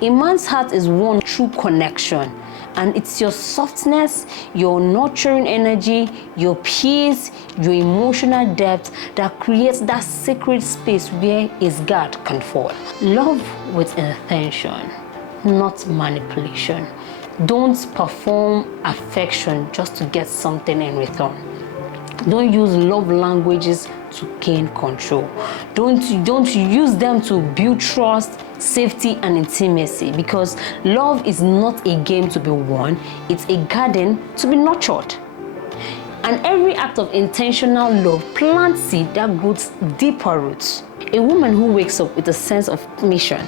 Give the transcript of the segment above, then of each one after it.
A man's heart is one true connection, and it's your softness, your nurturing energy, your peace, your emotional depth that creates that sacred space where his guard can fall. Love with intention, not manipulation. Don't perform affection just to get something in return. Don't use love languages to gain control. Don't use them to build trust, safety, and intimacy, because love is not a game to be won, it's a garden to be nurtured. And every act of intentional love plants seed that grows deeper roots. A woman who wakes up with a sense of mission,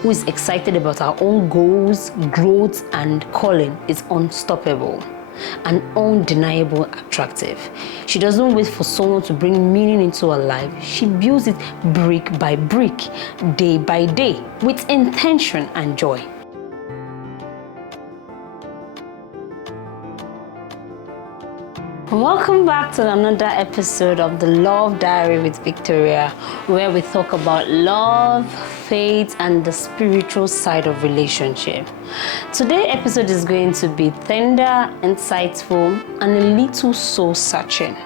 who is excited about her own goals, growth, and calling is unstoppable and undeniable attractive. She doesn't wait for someone to bring meaning into her life. She builds it brick by brick, day by day, with intention and joy. Welcome back to another episode of the Love Diary with Victoria, where we talk about love, faith, and the spiritual side of relationship. Today's episode is going to be tender, insightful, and a little soul-searching.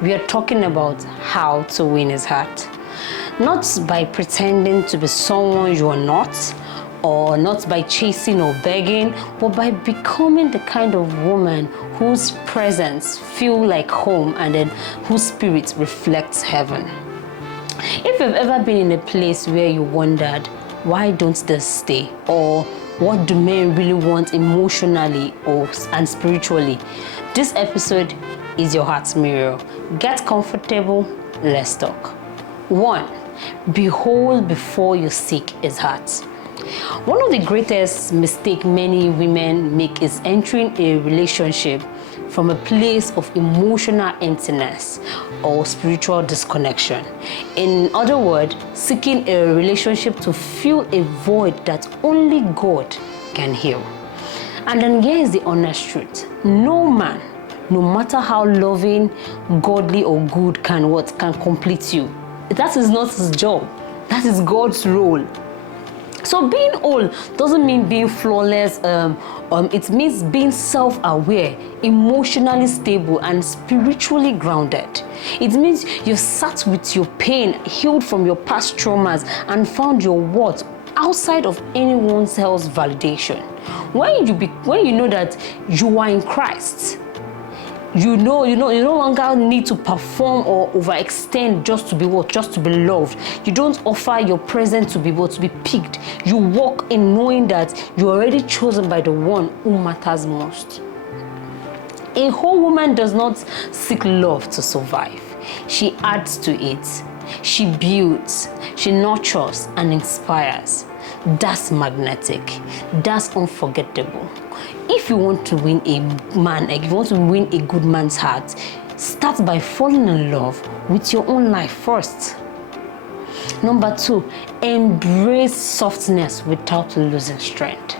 We are talking about how to win his heart. Not by pretending to be someone you are not, or not by chasing or begging, but by becoming the kind of woman whose presence feels like home and then whose spirit reflects heaven. If you've ever been in a place where you wondered, why don't they stay? Or what do men really want emotionally and spiritually? This episode is your heart's mirror. Get comfortable, let's talk. 1. Behold before you seek his heart. One of the greatest mistakes many women make is entering a relationship from a place of emotional emptiness or spiritual disconnection. In other words, seeking a relationship to fill a void that only God can heal. And then here is the honest truth. No man, no matter how loving, godly, or good can complete you. That is not his job. That is God's role. So being whole doesn't mean being flawless. It means being self-aware, emotionally stable, and spiritually grounded. It means you've sat with your pain, healed from your past traumas, and found your worth outside of anyone else's validation. When you know that you are in Christ, you no longer need to perform or overextend just to be just to be loved. You don't offer your presence to be picked. You walk in knowing that you're already chosen by the one who matters most. A whole woman does not seek love to survive. She adds to it. She builds, she nurtures and inspires. That's magnetic. That's unforgettable. If you want to win a man, if you want to win a good man's heart, start by falling in love with your own life first. Number 2, embrace softness without losing strength.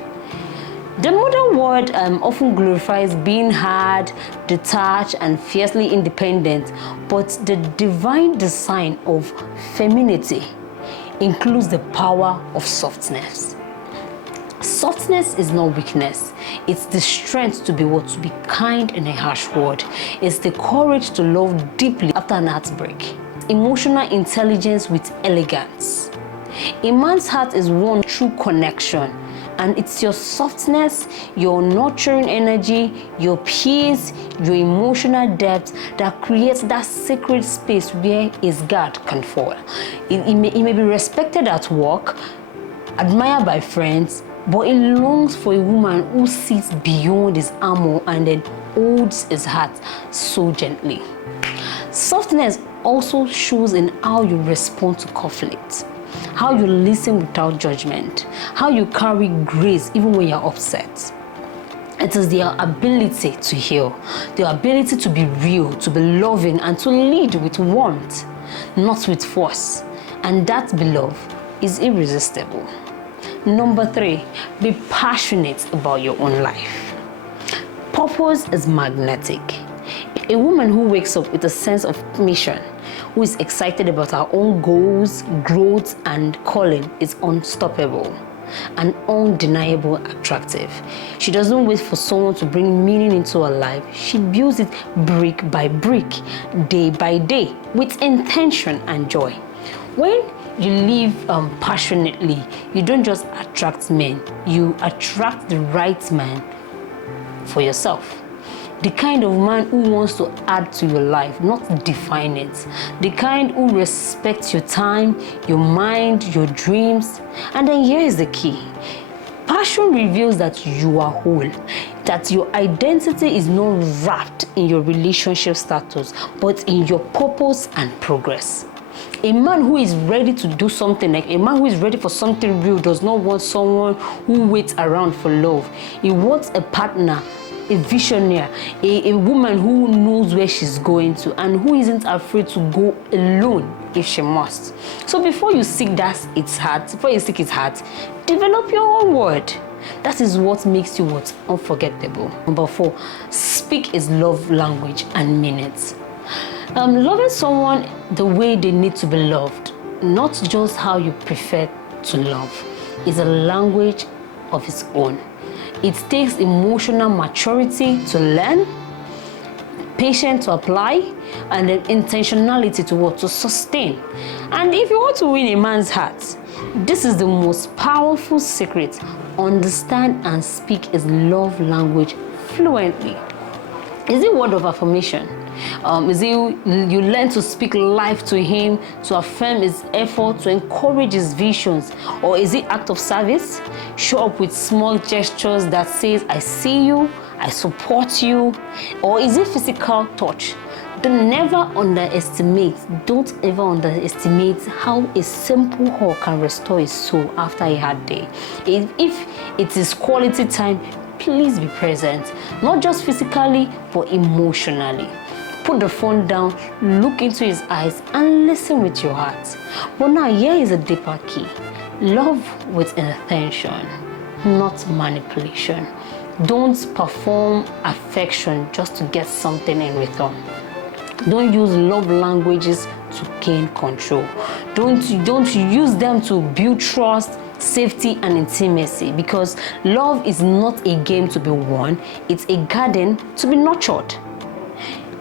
The modern world often glorifies being hard, detached, and fiercely independent, but the divine design of femininity includes the power of softness. Softness is not weakness. It's the strength to be kind in a harsh world. It's the courage to love deeply after an heartbreak. Emotional intelligence with elegance. A man's heart is one true connection, and it's your softness, your nurturing energy, your peace, your emotional depth that creates that sacred space where his guard can fall. He may be respected at work, admired by friends, but he longs for a woman who sees beyond his armor and then holds his heart so gently. Softness also shows in how you respond to conflict, how you listen without judgment, how you carry grace even when you're upset. It is their ability to heal, their ability to be real, to be loving, and to lead with warmth, not with force. And that, beloved, is irresistible. Number 3, be passionate about your own life. Purpose is magnetic. A woman who wakes up with a sense of mission, who is excited about her own goals, growth, and calling is unstoppable and undeniable attractive. She doesn't wait for someone to bring meaning into her life. She builds it brick by brick, day by day, with intention and joy. When you live passionately, you don't just attract men, you attract the right man for yourself. The kind of man who wants to add to your life, not define it. The kind who respects your time, your mind, your dreams. And then here is the key. Passion reveals that you are whole, that your identity is not wrapped in your relationship status, but in your purpose and progress. A man who is ready to do something, like a man who is ready for something real, does not want someone who waits around for love. He wants a partner, a visionary, a woman who knows where she's going to and who isn't afraid to go alone if she must. So before you seek its heart, develop your own word. That is what makes you unforgettable. Number 4, speak his love language and mean it. Loving someone the way they need to be loved, not just how you prefer to love, is a language of its own. It takes emotional maturity to learn, patience to apply, and then intentionality to sustain. And if you want to win a man's heart, this is the most powerful secret. Understand and speak his love language fluently. Is it word of affirmation? Is it you learn to speak life to him, to affirm his effort, to encourage his visions? Or is it act of service? Show up with small gestures that says, I see you, I support you. Or is it physical touch? Don't ever underestimate how a simple hug can restore his soul after a hard day. If it is quality time, please be present, not just physically, but emotionally. Put the phone down, look into his eyes, and listen with your heart. But now here is a deeper key. Love with intention, not manipulation. Don't perform affection just to get something in return. Don't use love languages to gain control. Don't use them to build trust, safety, and intimacy, because love is not a game to be won, it's a garden to be nurtured.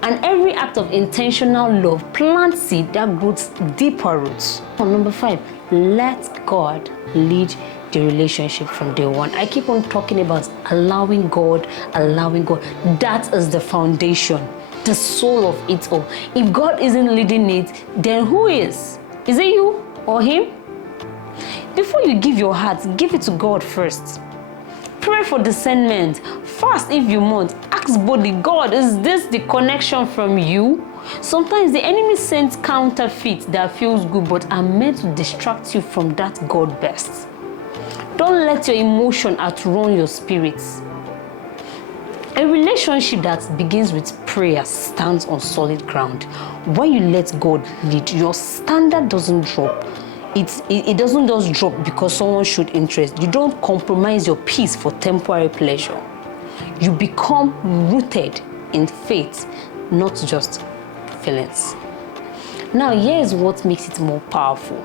And every act of intentional love plants seed that grows deeper roots. Number 5, let God lead the relationship from day one. I keep on talking about allowing God. That is the foundation, the soul of it all. If God isn't leading it, then who is? Is it you or him? Before you give your heart, give it to God first. Pray for discernment. Fast if you want. Ask boldly, God, is this the connection from you? Sometimes the enemy sends counterfeits that feels good but are meant to distract you from that God best. Don't let your emotion outrun your spirits. A relationship that begins with prayer stands on solid ground. When you let God lead, your standard doesn't drop. It doesn't just drop because someone showed interest. You don't compromise your peace for temporary pleasure. You become rooted in faith, not just feelings. Now, here's what makes it more powerful.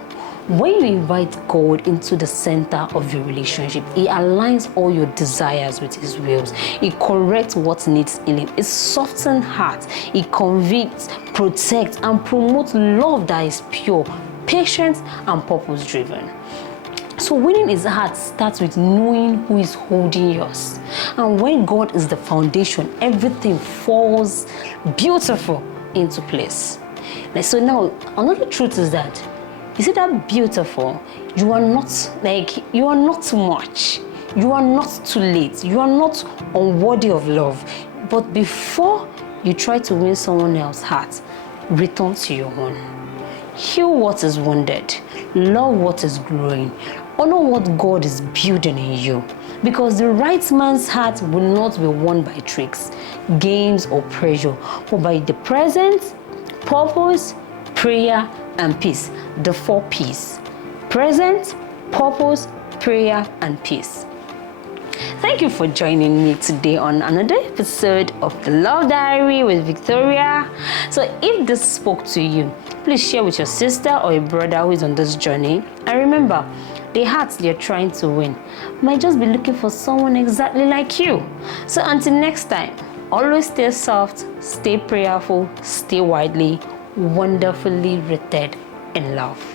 When you invite God into the center of your relationship, He aligns all your desires with His wills. He corrects what needs healing. It softens hearts. He convicts, protects, and promotes love that is pure, patient, and purpose-driven. So winning His heart starts with knowing who is holding yours. And when God is the foundation, everything falls beautiful into place. So now, another truth is that, you see that beautiful, you are not too much. You are not too late. You are not unworthy of love. But before you try to win someone else's heart, return to your own. Heal what is wounded. Love what is growing. Honor what God is building in you. Because the right man's heart will not be won by tricks, games, or pressure, but by the presence, purpose, prayer, and peace. The 4 P's. Present, purpose, prayer, and peace. Thank you for joining me today on another episode of The Love Diary with Victoria. So if this spoke to you, please share with your sister or a brother who is on this journey. And remember, the hearts they're trying to win might just be looking for someone exactly like you. So until next time, always stay soft, stay prayerful, stay widely, wonderfully rooted in love.